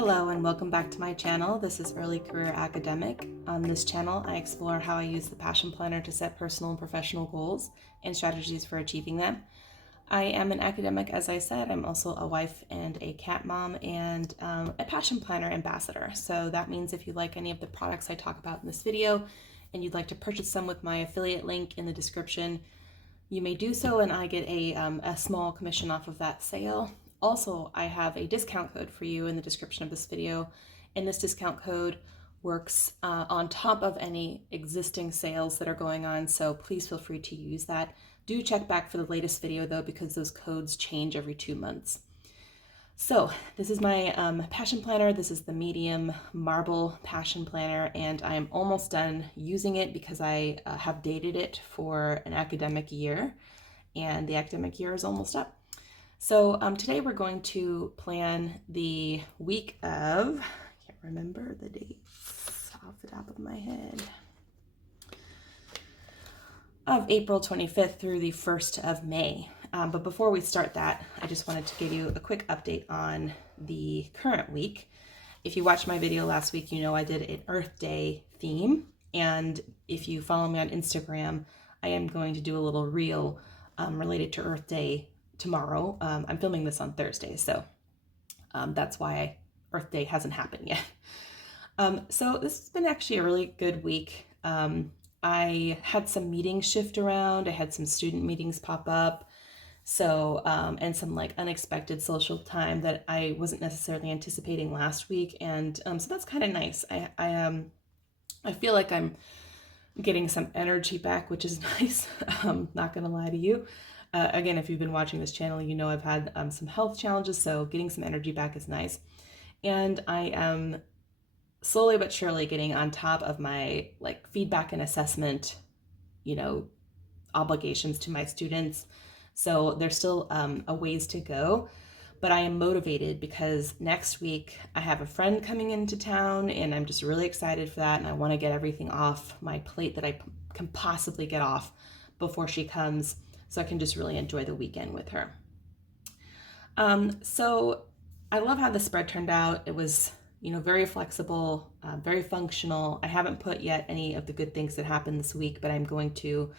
Hello and welcome back to my channel. This is Early Career Academic. On this channel, I explore how I use the Passion Planner to set personal and professional goals and strategies for achieving them. I am an academic, as I said. I'm also a wife and a cat mom and a Passion Planner ambassador. So that means if you like any of the products I talk about in this video and you'd like to purchase some with my affiliate link in the description, you may do so and I get a small commission off of that sale. Also, I have a discount code for you in the description of this video, and this discount code works on top of any existing sales that are going on, so please feel free to use that. Do check back for the latest video though, because those codes change every 2 months. So this is my Passion Planner. This is the medium marble Passion Planner, and I am almost done using it because I have dated it for an academic year, and the academic year is almost up. So today we're going to plan the week of, I can't remember the dates off the top of my head, of April 25th through the 1st of May. But before we start that, I just wanted to give you a quick update on the current week. If you watched my video last week, you know I did an Earth Day theme. And if you follow me on Instagram, I am going to do a little reel related to Earth Day tomorrow. I'm filming this on Thursday, so that's why Earth Day hasn't happened yet. So this has been actually a really good week. I had some meetings shift around. I had some student meetings pop up. So, and some like unexpected social time that I wasn't necessarily anticipating last week. And so that's kind of nice. I feel like I'm getting some energy back, which is nice. Not gonna lie to you. Again, if you've been watching this channel, you know I've had some health challenges, so getting some energy back is nice. And I am slowly but surely getting on top of my like feedback and assessment, obligations to my students. So there's still a ways to go, but I am motivated because next week I have a friend coming into town and I'm just really excited for that. And I want to get everything off my plate that I can possibly get off before she comes, so I can just really enjoy the weekend with her. So I love how the spread turned out. It was, very flexible, very functional. I haven't put yet any of the good things that happened this week, but I'm going to.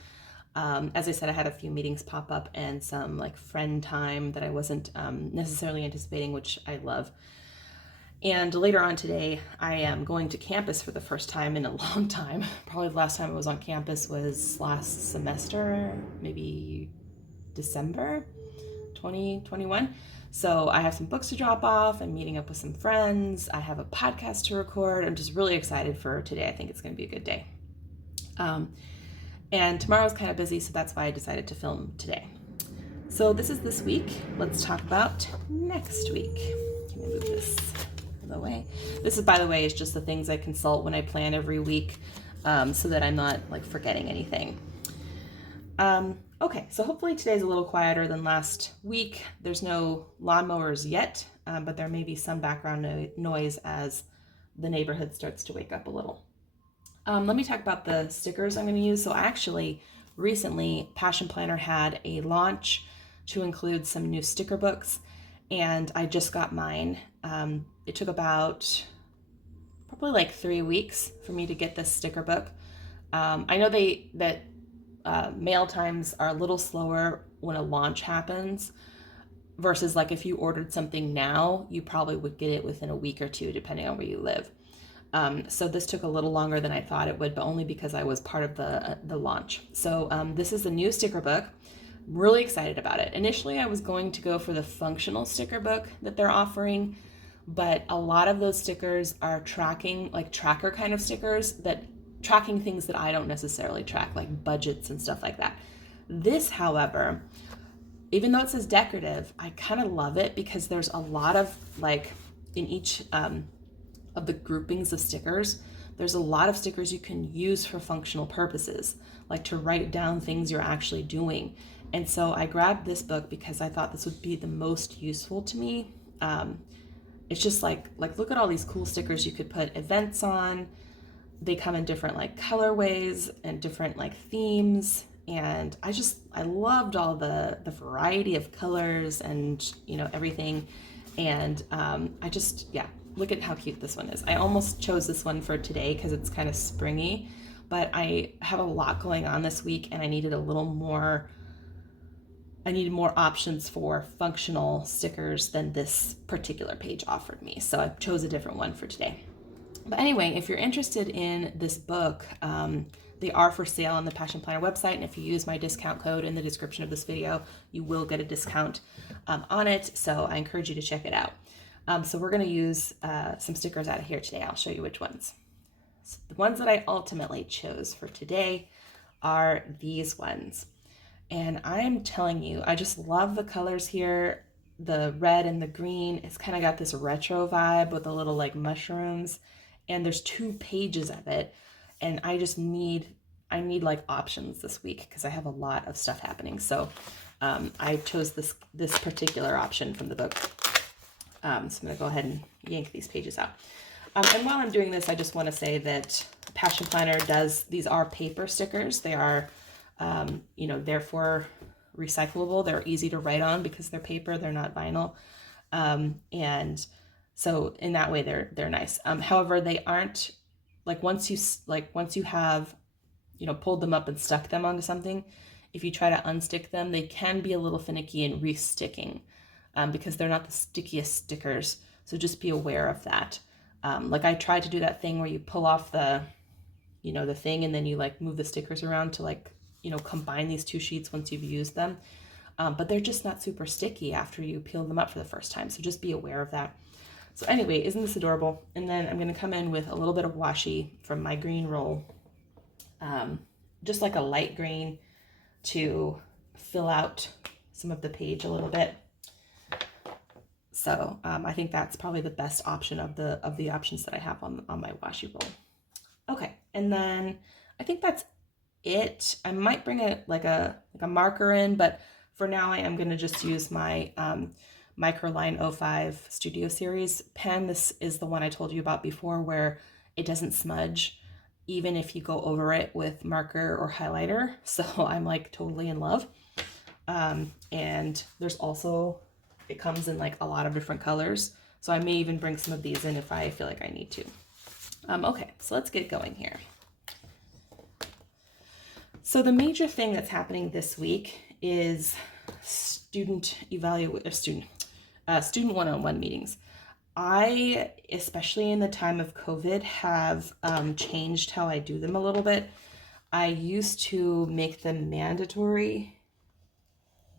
As I said, I had a few meetings pop up and some like friend time that I wasn't necessarily anticipating, which I love. And later on today, I am going to campus for the first time in a long time. Probably the last time I was on campus was last semester, maybe December 2021. So I have some books to drop off. I'm meeting up with some friends. I have a podcast to record. I'm just really excited for today. I think it's going to be a good day. And tomorrow's kind of busy, so that's why I decided to film today. So this is this week. Let's talk about next week. Let me move this the way. This is, by the way, is just the things I consult when I plan every week, so that I'm not like forgetting anything. Okay, so hopefully today's a little quieter than last week. There's no lawnmowers yet, but there may be some background noise as the neighborhood starts to wake up a little. Let me talk about the stickers I'm going to use. So actually, recently, Passion Planner had a launch to include some new sticker books, and I just got mine. It took about probably like 3 weeks for me to get this sticker book. I know that mail times are a little slower when a launch happens versus like if you ordered something now, you probably would get it within a week or two, depending on where you live. So this took a little longer than I thought it would, but only because I was part of the launch. So this is the new sticker book. I'm really excited about it. Initially, I was going to go for the functional sticker book that they're offering, but a lot of those stickers are tracking, like tracker kind of stickers that tracking things that I don't necessarily track, like budgets and stuff like that. This, however, even though it says decorative, I kind of love it because there's a lot of like in each of the groupings of stickers, there's a lot of stickers you can use for functional purposes, like to write down things you're actually doing. And so I grabbed this book because I thought this would be the most useful to me. It's just like look at all these cool stickers you could put events on. They come in different like colorways and different like themes. And I loved all the variety of colors and, everything. And I just, look at how cute this one is. I almost chose this one for today because it's kind of springy, but I have a lot going on this week and I needed more options for functional stickers than this particular page offered me. So I chose a different one for today. But anyway, if you're interested in this book, they are for sale on the Passion Planner website. And if you use my discount code in the description of this video, you will get a discount on it. So I encourage you to check it out. So we're going to use some stickers out of here today. I'll show you which ones. So the ones that I ultimately chose for today are these ones. And I'm telling you, I just love the colors here. The red and the green, it's kind of got this retro vibe with the little like mushrooms. And there's 2 pages of it. And I need like options this week because I have a lot of stuff happening. So I chose this particular option from the book. So I'm going to go ahead and yank these pages out. And while I'm doing this, I just want to say that Passion Planner these are paper stickers. They are, therefore recyclable. They're easy to write on because they're paper, they're not vinyl. And so in that way, they're nice. However, they aren't like once you have, pulled them up and stuck them onto something, if you try to unstick them, they can be a little finicky in resticking because they're not the stickiest stickers. So just be aware of that. Like I tried to do that thing where you pull off the thing and then you like move the stickers around to like, combine these 2 sheets once you've used them. But they're just not super sticky after you peel them up for the first time. So just be aware of that. So anyway, isn't this adorable? And then I'm going to come in with a little bit of washi from my green roll, just like a light green to fill out some of the page a little bit. So I think that's probably the best option of the options that I have on my washi roll. Okay, and then I think that's it. I might bring a marker in, but for now I am going to just use my Microline 05 Studio Series pen. This is the one I told you about before where it doesn't smudge even if you go over it with marker or highlighter. So I'm like totally in love. And there's also, it comes in like a lot of different colors. So I may even bring some of these in if I feel like I need to. Okay, so let's get going here. So the major thing that's happening this week is student one-on-one meetings. I, especially in the time of COVID, have changed how I do them a little bit. I used to make them mandatory,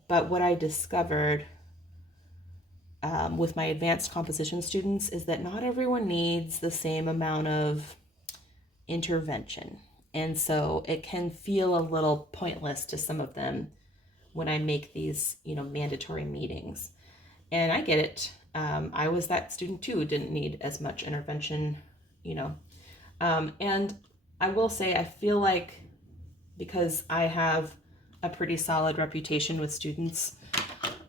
but what I discovered with my advanced composition students is that not everyone needs the same amount of intervention. And so it can feel a little pointless to some of them when I make these, mandatory meetings. And I get it. I was that student too, who didn't need as much intervention, and I will say, I feel like because I have a pretty solid reputation with students,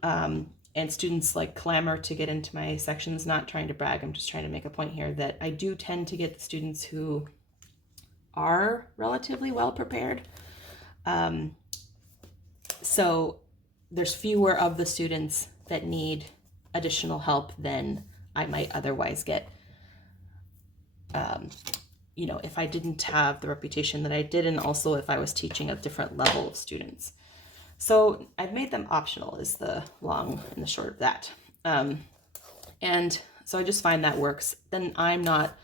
and students like clamor to get into my sections, not trying to brag, I'm just trying to make a point here that I do tend to get the students who are relatively well prepared. So there's fewer of the students that need additional help than I might otherwise get, if I didn't have the reputation that I did, and also if I was teaching a different level of students. So I've made them optional is the long and the short of that. And so I just find that works. Then I'm not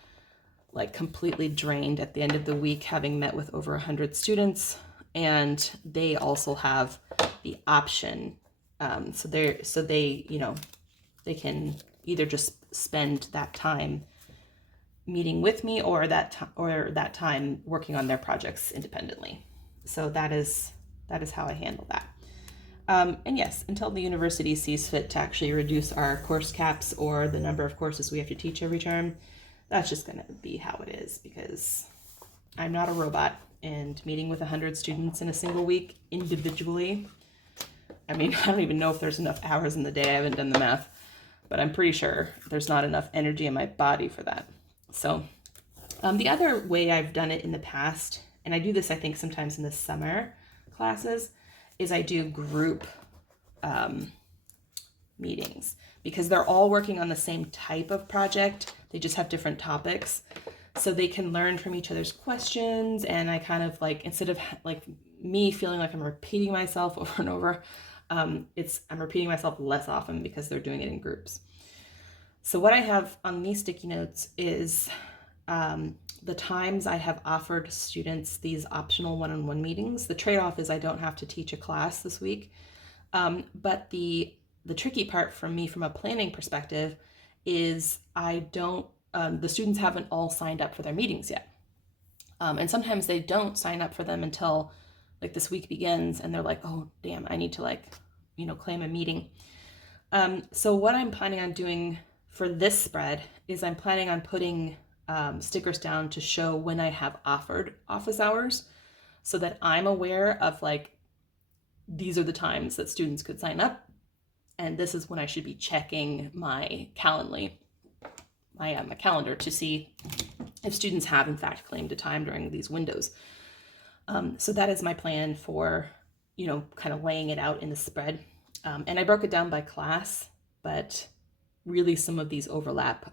like completely drained at the end of the week, having met with over 100 students, and they also have the option. So they can either just spend that time meeting with me or that time working on their projects independently. So that is how I handle that. And yes, until the university sees fit to actually reduce our course caps or the number of courses we have to teach every term, that's just going to be how it is, because I'm not a robot, and meeting with 100 students in a single week individually, I mean, I don't even know if there's enough hours in the day. I haven't done the math, but I'm pretty sure there's not enough energy in my body for that. So the other way I've done it in the past, and I do this, I think, sometimes in the summer classes, is I do group meetings, because they're all working on the same type of project, They just have different topics. So they can learn from each other's questions. And I kind of like, instead of like me feeling like I'm repeating myself over and over, I'm repeating myself less often because they're doing it in groups. So what I have on these sticky notes is the times I have offered students these optional one-on-one meetings. The trade-off is I don't have to teach a class this week. But the tricky part for me from a planning perspective is the students haven't all signed up for their meetings yet. And sometimes they don't sign up for them until like this week begins and they're like, oh, damn, I need to like, claim a meeting. So what I'm planning on doing for this spread is I'm planning on putting stickers down to show when I have offered office hours so that I'm aware of like, these are the times that students could sign up. And this is when I should be checking my Calendly, my calendar to see if students have in fact claimed a time during these windows. So that is my plan for, kind of laying it out in the spread. And I broke it down by class, but really some of these overlap,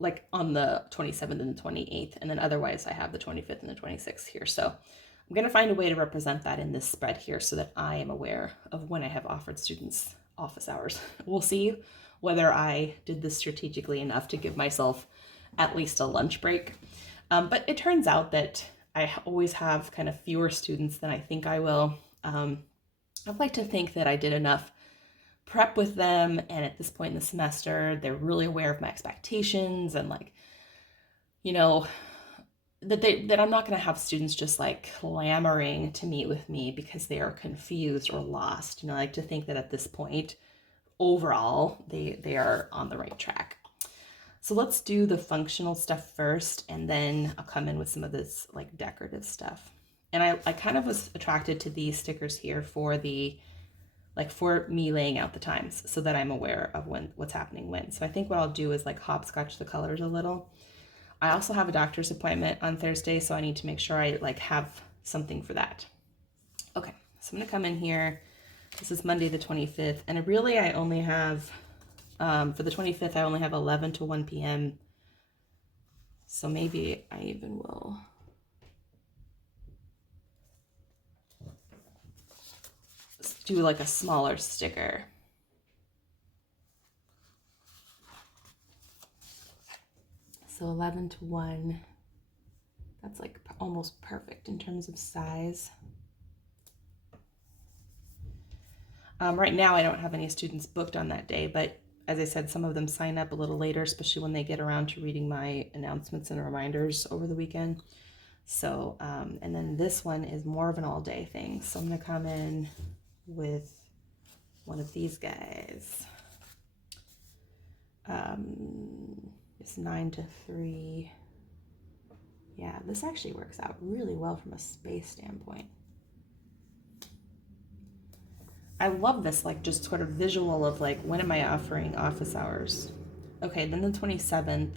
like on the 27th and the 28th. And then otherwise I have the 25th and the 26th here. So I'm going to find a way to represent that in this spread here so that I am aware of when I have offered students office hours. We'll see whether I did this strategically enough to give myself at least a lunch break. But it turns out that I always have kind of fewer students than I think I will. I'd like to think that I did enough prep with them, and at this point in the semester, they're really aware of my expectations and like, that I'm not going to have students just like clamoring to meet with me because they are confused or lost. I like to think that at this point, overall, they are on the right track. So let's do the functional stuff first, and then I'll come in with some of this like decorative stuff. And I kind of was attracted to these stickers here for me laying out the times so that I'm aware of what's happening when. So I think what I'll do is like hopscotch the colors a little. I also have a doctor's appointment on Thursday, so I need to make sure I like have something for that. Okay, so I'm gonna come in here. This is Monday the 25th, and I only have, for the 25th, I only have 11 to 1 p.m. So maybe I even will do like a smaller sticker. So 11 to 1, that's like almost perfect in terms of size. Right now I don't have any students booked on that day, but as I said, some of them sign up a little later, especially when they get around to reading my announcements and reminders over the weekend. So, and then this one is more of an all day thing. So I'm gonna come in with one of these guys. It's 9 to 3. Yeah, this actually works out really well from a space standpoint. I love this, like, just sort of visual of, like, when am I offering office hours? Okay, then the 27th,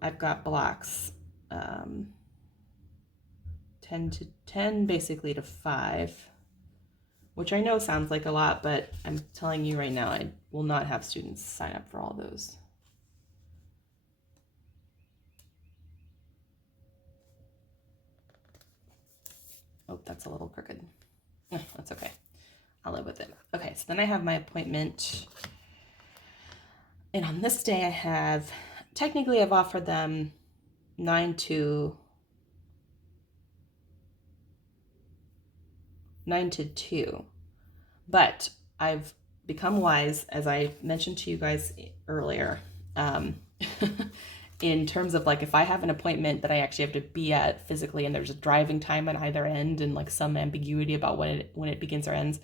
I've got blocks, 10 basically to 5, which I know sounds like a lot, but I'm telling you right now, I will not have students sign up for all those. Oh, that's a little crooked. That's okay. I'll live with it. Okay, so then I have my appointment. And on this day technically I've offered them 9 to 2. But I've become wise, as I mentioned to you guys earlier, in terms of like if I have an appointment that I actually have to be at physically and there's a driving time on either end and like some ambiguity about when it begins or ends,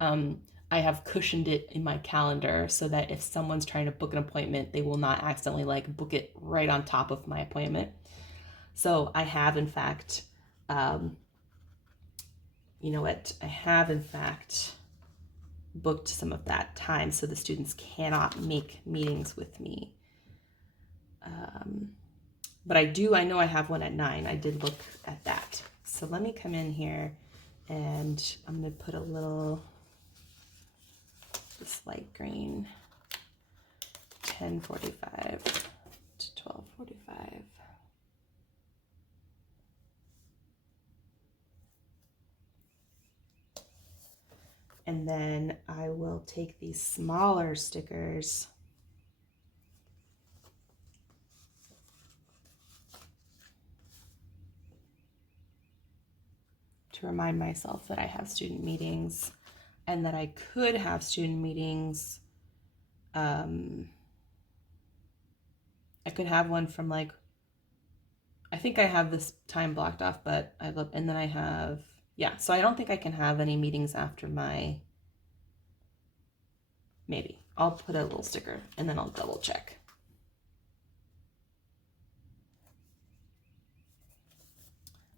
I have cushioned it in my calendar so that if someone's trying to book an appointment, they will not accidentally like book it right on top of my appointment. So I have in fact, I have in fact booked some of that time so the students cannot make meetings with me. But I know I have one at 9. I did look at that. So let me come in here and I'm going to put a little, this light green 10:45 to 12:45. And then I will take these smaller stickers to remind myself that I have student meetings and that I could have student meetings. I could have one from like, I think I have this time blocked off, but I love, and then I have, yeah, so I don't think I can have any meetings after my, maybe. I'll put a little sticker and then I'll double check.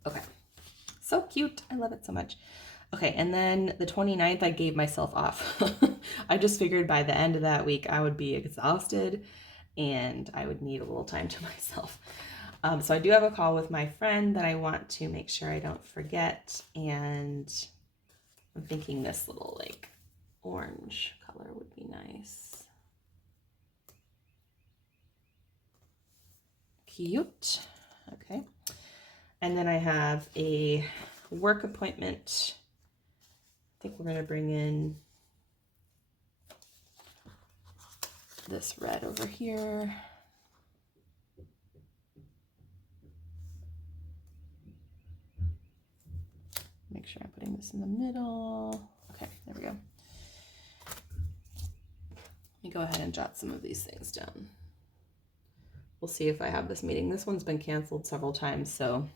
Okay, so cute. I love it so much. Okay, and then the 29th, I gave myself off. I just figured by the end of that week, I would be exhausted and I would need a little time to myself. So I do have a call with my friend that I want to make sure I don't forget. And I'm thinking this little like orange color would be nice. Cute. Okay. And then I have a work appointment. I think we're going to bring in this red over here. Make sure I'm putting this in the middle. Okay, there we go. Let me go ahead and jot some of these things down. We'll see if I have this meeting. This one's been canceled several times, so.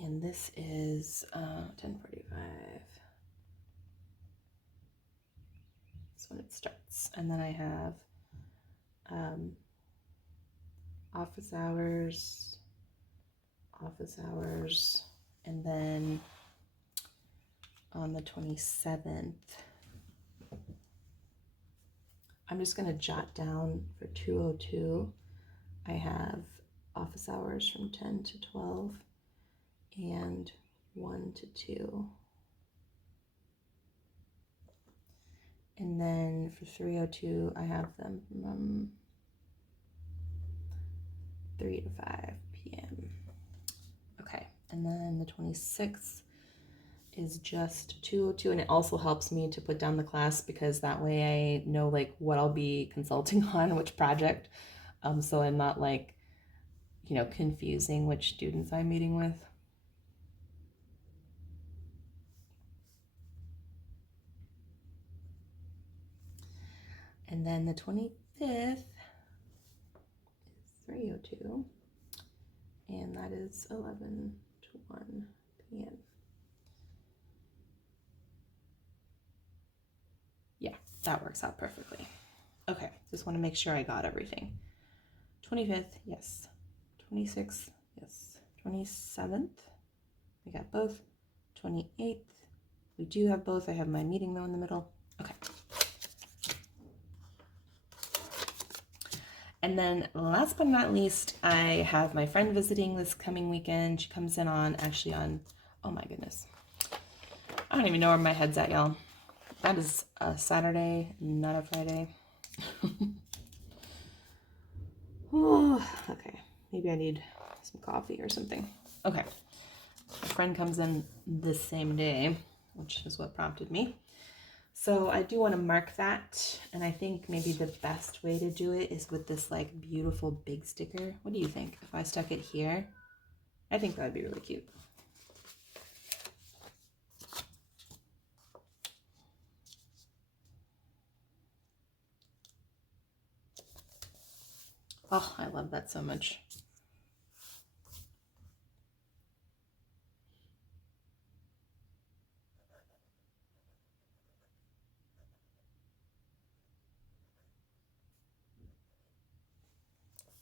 And this is 10:45. That's when it starts. And then I have office hours, and then on the 27th, I'm just going to jot down for 2:02, I have office hours from 10 to 12 and 1 to 2. And then for 3:02, I have them from 3 to 5 p.m. Okay, and then the 26th is just 2:02, and it also helps me to put down the class because that way I know like what I'll be consulting on, which project, so I'm not like, you know, confusing which students I'm meeting with. And then the 25th is 3:02, and that is 11 to 1 p.m. Yeah, that works out perfectly. Okay, just want to make sure I got everything. 25th, yes. 26th, yes. 27th, we got both. 28th, we do have both. I have my meeting though in the middle. Okay. And then last but not least, I have my friend visiting this coming weekend. She comes in on, oh my goodness. I don't even know where my head's at, y'all. That is a Saturday, not a Friday. Oh, okay, maybe I need some coffee or something. Okay, a friend comes in this same day, which is what prompted me. So I do want to mark that, and I think maybe the best way to do it is with this like beautiful big sticker. What do you think? If I stuck it here, I think that would be really cute. Oh, I love that so much.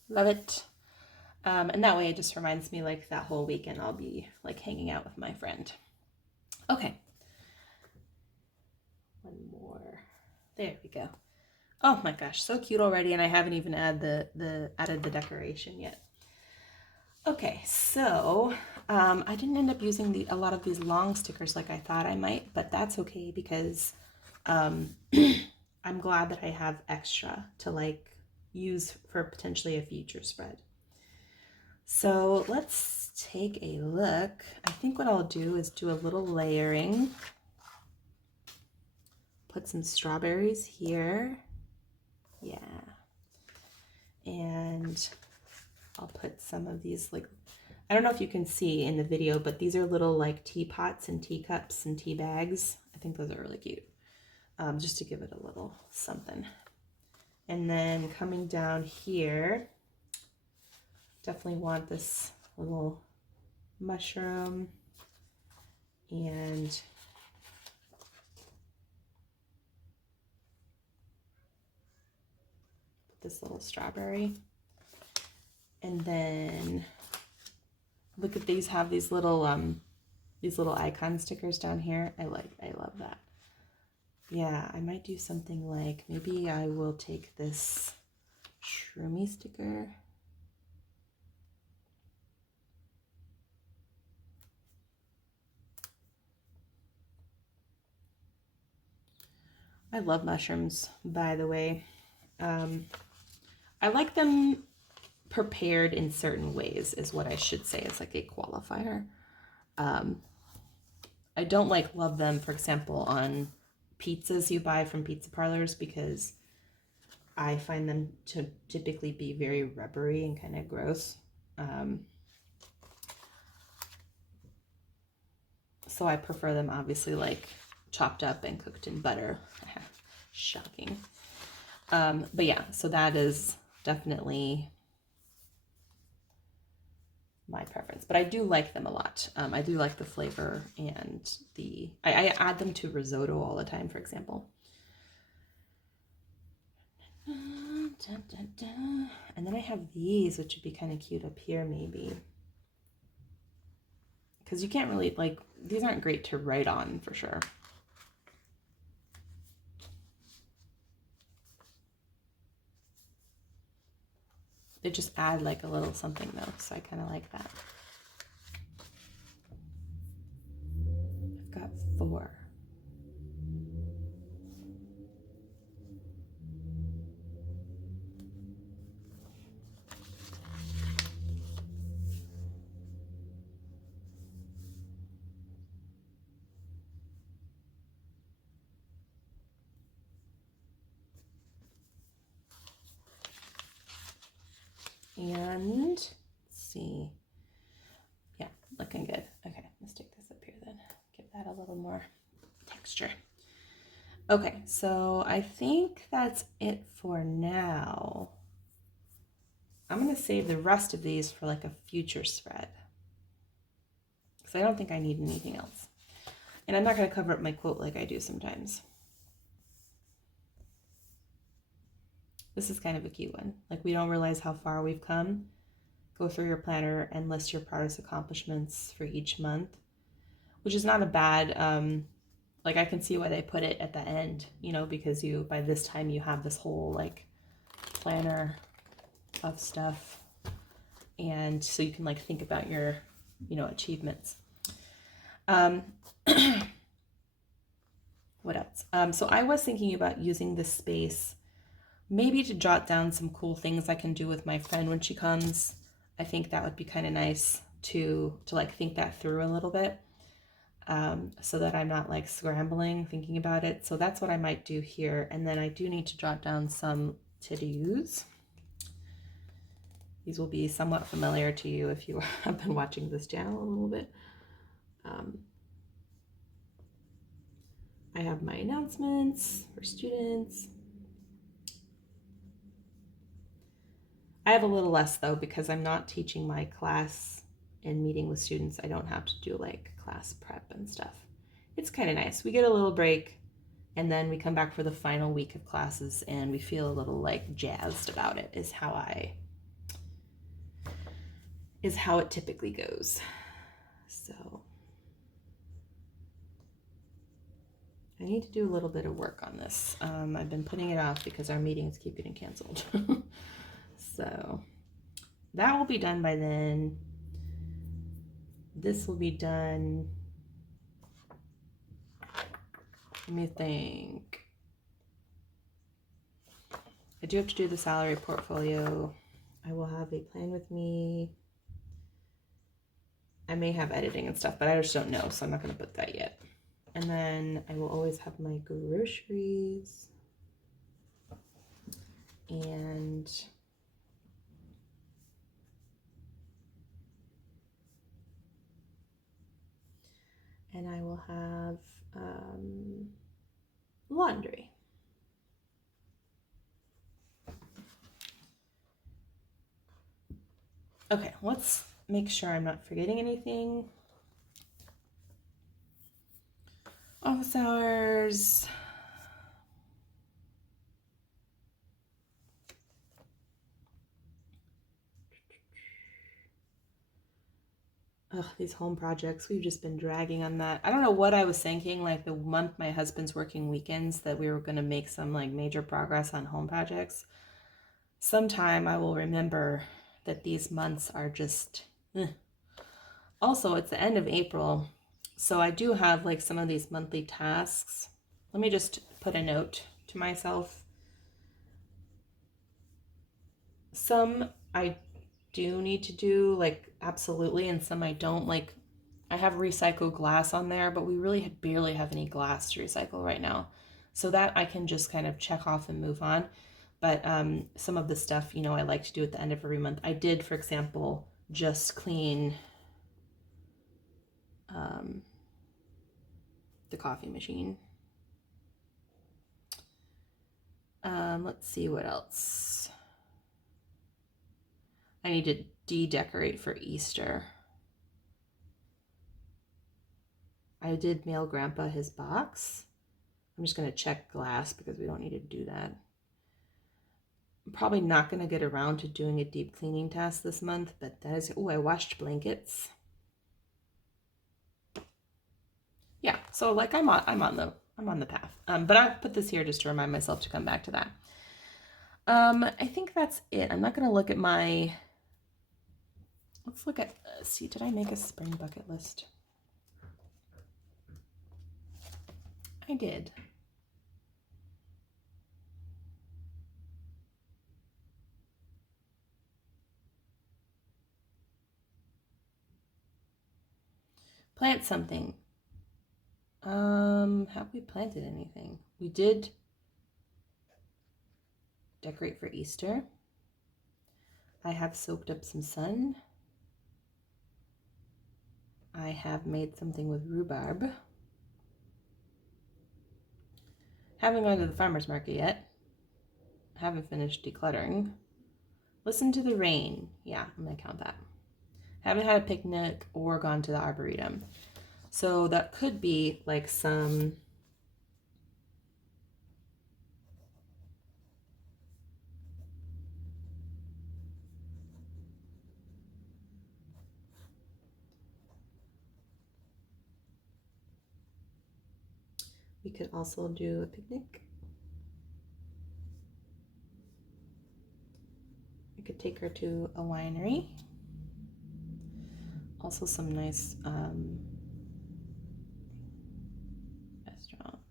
Love it. And that way it just reminds me like that whole weekend I'll be like hanging out with my friend. Okay. One more. There we go. Oh my gosh, so cute already, and I haven't even added the decoration yet. Okay, so I didn't end up using a lot of these long stickers like I thought I might, but that's okay because I'm glad that I have extra to like use for potentially a future spread. So let's take a look. I think what I'll do is do a little layering. Put some strawberries here. Yeah. And I'll put some of these, like, I don't know if you can see in the video, but these are little like teapots and teacups and tea bags. I think those are really cute. Just to give it a little something. And then coming down here, definitely want this little mushroom and this little strawberry. And then look at these, have these little icon stickers down here. I love that. Yeah, I might do something like, maybe I will take this shroomy sticker. I love mushrooms, by the way. I like them prepared in certain ways is what I should say as like a qualifier. I don't like love them, for example, on pizzas you buy from pizza parlors because I find them to typically be very rubbery and kind of gross. So I prefer them obviously like chopped up and cooked in butter. Shocking. But yeah, so that is definitely my preference, but I do like them a lot. I do like the flavor, and I add them to risotto all the time, for example. And then I have these, which would be kind of cute up here maybe, because you can't really, like, these aren't great to write on for sure. They just add like a little something though, so I kind of like that. I've got 4. And let's see. Yeah, looking good. Okay, let's take this up here then. Give that a little more texture. Okay, so I think that's it for now. I'm going to save the rest of these for like a future spread, because I don't think I need anything else. And I'm not going to cover up my quote like I do sometimes. This is kind of a cute one. Like, we don't realize how far we've come. Go through your planner and list your progress accomplishments for each month, which is not a bad, like, I can see why they put it at the end, you know, because you, by this time you have this whole like planner of stuff. And so you can like think about your, you know, achievements. What else? So I was thinking about using this space maybe to jot down some cool things I can do with my friend when she comes. I think that would be kind of nice to like think that through a little bit, so that I'm not like scrambling thinking about it. So that's what I might do here. And then I do need to jot down some to-dos. These will be somewhat familiar to you if you have been watching this channel a little bit. I have my announcements for students. I have a little less though, because I'm not teaching my class and meeting with students. I don't have to do like class prep and stuff. It's kind of nice. We get a little break and then we come back for the final week of classes and we feel a little like jazzed about it, is how it typically goes. So I need to do a little bit of work on this. I've been putting it off because our meetings keep getting canceled. So that will be done by then. This will be done. Let me think. I do have to do the salary portfolio. I will have a plan with me. I may have editing and stuff, but I just don't know, so I'm not going to put that yet. And then I will always have my groceries. And I will have laundry. Okay, let's make sure I'm not forgetting anything. Office hours. Ugh, these home projects, we've just been dragging on that. I don't know what I was thinking, like the month my husband's working weekends, that we were going to make some like major progress on home projects. Sometime I will remember that these months are just Also, it's the end of April, so I do have like some of these monthly tasks. Let me just put a note to myself. Some I do need to do, like, absolutely, and some I don't. Like, I have recycled glass on there, but we really barely have any glass to recycle right now. So that I can just kind of check off and move on. But some of the stuff, I like to do at the end of every month. I did, for example, just clean the coffee machine. Let's see what else. I need to de-decorate for Easter. I did mail Grandpa his box. I'm just going to check glass because we don't need to do that. I'm probably not going to get around to doing a deep cleaning task this month, but that is... Oh, I washed blankets. Yeah, so like I'm on the path. But I put this here just to remind myself to come back to that. I think that's it. I'm not going to look at my... Let's look at... see, did I make a spring bucket list? I did. Plant something. Have we planted anything? We did decorate for Easter. I have soaked up some sun. I have made something with rhubarb. Haven't gone to the farmer's market yet. Haven't finished decluttering. Listen to the rain. Yeah, I'm gonna count that. Haven't had a picnic or gone to the Arboretum. So that could be like some... We could also do a picnic. We could take her to a winery. Also some nice restaurants.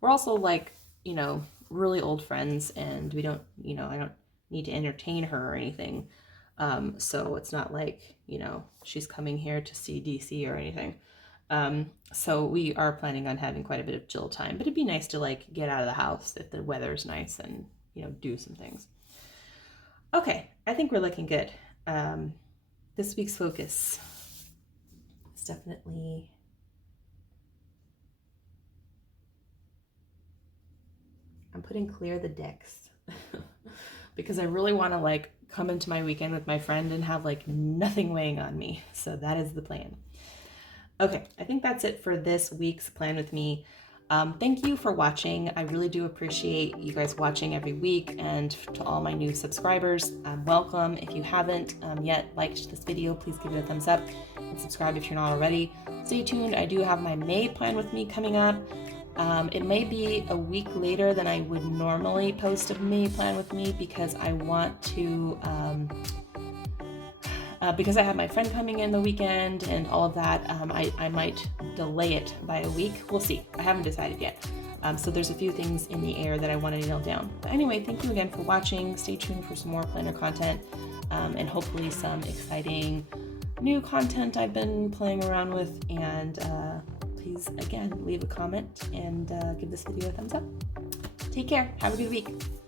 We're also like, really old friends, and we don't, I don't need to entertain her or anything. So it's not like, she's coming here to see DC or anything. So we are planning on having quite a bit of chill time, but it'd be nice to like get out of the house if the weather's nice and, do some things. Okay, I think we're looking good. This week's focus is definitely... I'm putting clear the decks because I really want to like come into my weekend with my friend and have like nothing weighing on me. So that is the plan. Okay, I think that's it for this week's Plan With Me. Thank you for watching. I really do appreciate you guys watching every week, and to all my new subscribers, welcome. If you haven't yet liked this video, please give it a thumbs up and subscribe if you're not already. Stay tuned. I do have my May Plan With Me coming up. It may be a week later than I would normally post a May Plan With Me because I want to... because I have my friend coming in the weekend and all of that, I might delay it by a week. We'll see. I haven't decided yet. So there's a few things in the air that I want to nail down. But anyway, thank you again for watching. Stay tuned for some more planner content, and hopefully some exciting new content I've been playing around with. And please, again, leave a comment and give this video a thumbs up. Take care. Have a good week.